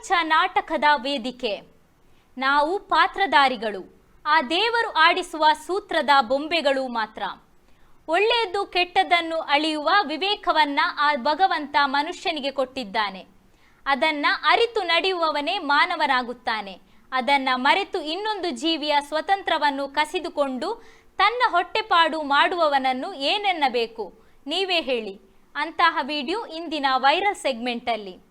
ಪ್ರಪಂಚ ನಾಟಕದ ವೇದಿಕೆ. ನಾವು ಪಾತ್ರಧಾರಿಗಳು, ಆ ದೇವರು ಆಡಿಸುವ ಸೂತ್ರದ ಬೊಂಬೆಗಳು ಮಾತ್ರ. ಒಳ್ಳೆಯದು ಕೆಟ್ಟದನ್ನು ಅಳಿಯುವ ವಿವೇಕವನ್ನ ಆ ಭಗವಂತ ಮನುಷ್ಯನಿಗೆ ಕೊಟ್ಟಿದ್ದಾನೆ. ಅದನ್ನ ಅರಿತು ನಡೆಯುವವನೇ ಮಾನವನಾಗುತ್ತಾನೆ. ಅದನ್ನ ಮರೆತು ಇನ್ನೊಂದು ಜೀವಿಯ ಸ್ವತಂತ್ರವನ್ನು ಕಸಿದುಕೊಂಡು ತನ್ನ ಹೊಟ್ಟೆಪಾಡು ಮಾಡುವವನನ್ನು ಏನೆನ್ನಬೇಕು? ನೀವೇ ಹೇಳಿ. ಅಂತಹ ವಿಡಿಯೋ ಇಂದಿನ ವೈರಲ್ ಸೆಗ್ಮೆಂಟ್ ಅಲ್ಲಿ.